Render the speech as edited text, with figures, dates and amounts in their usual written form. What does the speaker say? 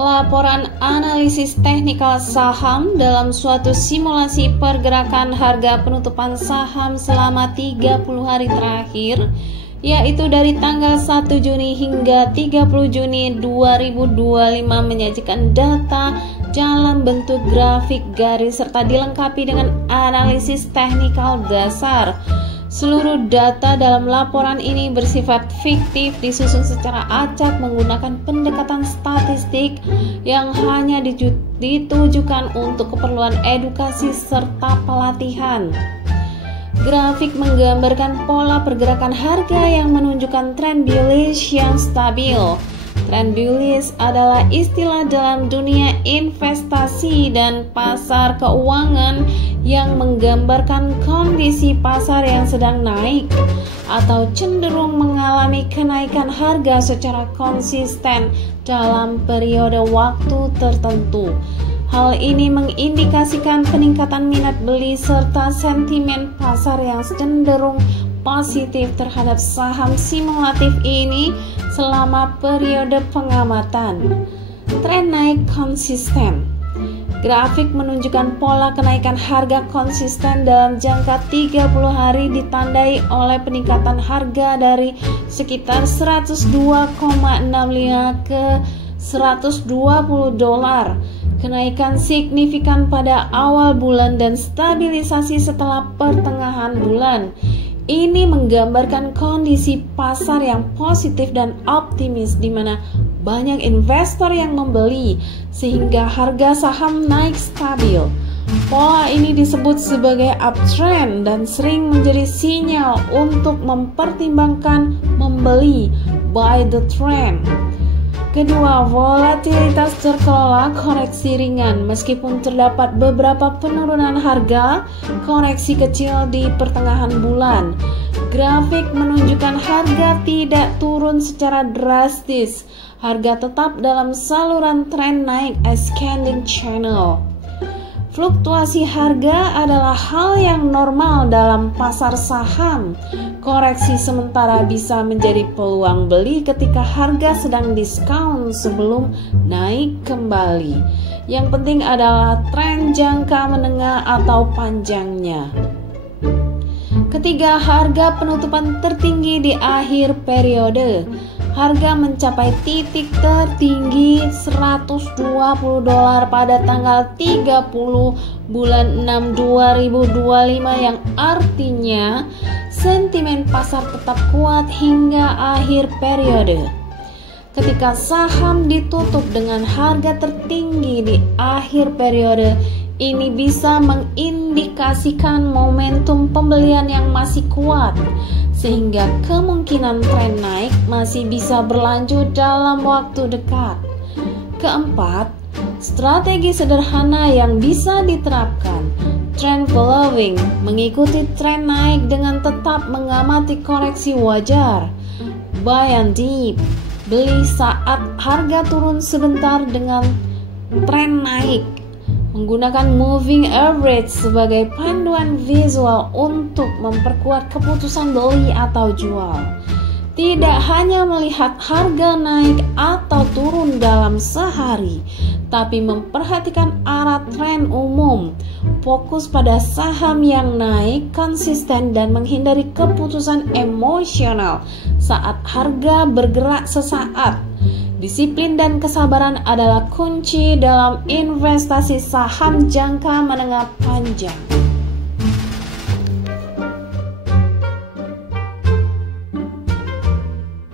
Laporan analisis teknikal saham dalam suatu simulasi pergerakan harga penutupan saham selama 30 hari terakhir, yaitu dari tanggal 1 Juni hingga 30 Juni 2025 menyajikan data dalam bentuk grafik garis serta dilengkapi dengan analisis teknikal dasar. Seluruh data dalam laporan ini bersifat fiktif, disusun secara acak menggunakan pendekatan statistik yang hanya ditujukan untuk keperluan edukasi serta pelatihan. Grafik menggambarkan pola pergerakan harga yang menunjukkan tren bullish yang stabil. Tren bullish adalah istilah dalam dunia investasi dan pasar keuangan yang menggambarkan kondisi pasar yang sedang naik atau cenderung mengalami kenaikan harga secara konsisten dalam periode waktu tertentu. Hal ini mengindikasikan peningkatan minat beli serta sentimen pasar yang cenderung positif terhadap saham simulatif ini selama periode pengamatan. Tren naik konsisten. Grafik menunjukkan pola kenaikan harga konsisten dalam jangka 30 hari ditandai oleh peningkatan harga dari sekitar 102,65 ke $120. Kenaikan signifikan pada awal bulan dan stabilisasi setelah pertengahan bulan. Ini menggambarkan kondisi pasar yang positif dan optimis di mana banyak investor yang membeli sehingga harga saham naik stabil. Pola ini disebut sebagai uptrend dan sering menjadi sinyal untuk mempertimbangkan membeli buy the trend. Kedua, volatilitas terkelola koreksi ringan. Meskipun terdapat beberapa penurunan harga, koreksi kecil di pertengahan bulan. Grafik menunjukkan harga tidak turun secara drastis. Harga tetap dalam saluran tren naik ascending channel. Fluktuasi harga adalah hal yang normal dalam pasar saham. Koreksi sementara bisa menjadi peluang beli ketika harga sedang diskon sebelum naik kembali. Yang penting adalah tren jangka menengah atau panjangnya. Ketiga, harga penutupan tertinggi di akhir periode. Harga mencapai titik tertinggi $120 pada tanggal 30 bulan 6 2025 yang artinya sentimen pasar tetap kuat hingga akhir periode. Ketika saham ditutup dengan harga tertinggi di akhir periode, ini bisa mengindikasikan momentum pembelian yang masih kuat, sehingga kemungkinan tren naik masih bisa berlanjut dalam waktu dekat. Keempat, strategi sederhana yang bisa diterapkan. Trend following, mengikuti tren naik dengan tetap mengamati koreksi wajar. Buy and dip, beli saat harga turun sebentar dengan tren naik. Menggunakan moving average sebagai panduan visual untuk memperkuat keputusan beli atau jual. Tidak hanya melihat harga naik atau turun dalam sehari, tapi memperhatikan arah tren umum. Fokus pada saham yang naik konsisten dan menghindari keputusan emosional saat harga bergerak sesaat. Disiplin dan kesabaran adalah kunci dalam investasi saham jangka menengah panjang.